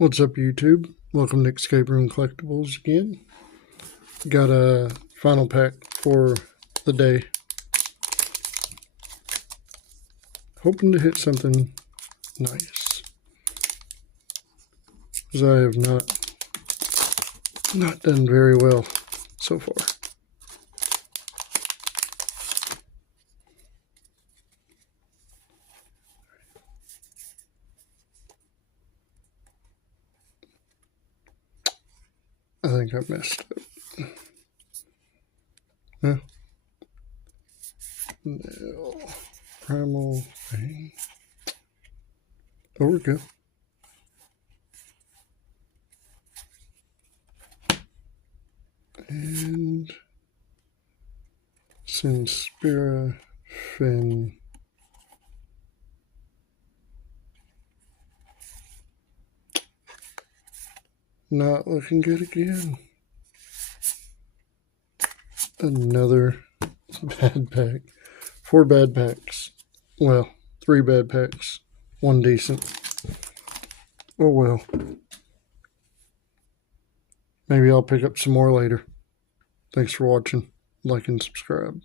What's up, YouTube? Welcome to Escape Room Collectibles again. Got a final pack for the day. Hoping to hit something nice, because I have not done very well so far. I think I messed up. Huh? No. Primal thing. Oh, we're good. And Sinspira Fin. Not looking good again. Another bad pack. 4 bad packs. Well, 3 bad packs. 1 decent. Oh well. Maybe I'll pick up some more later. Thanks for watching. Like and subscribe.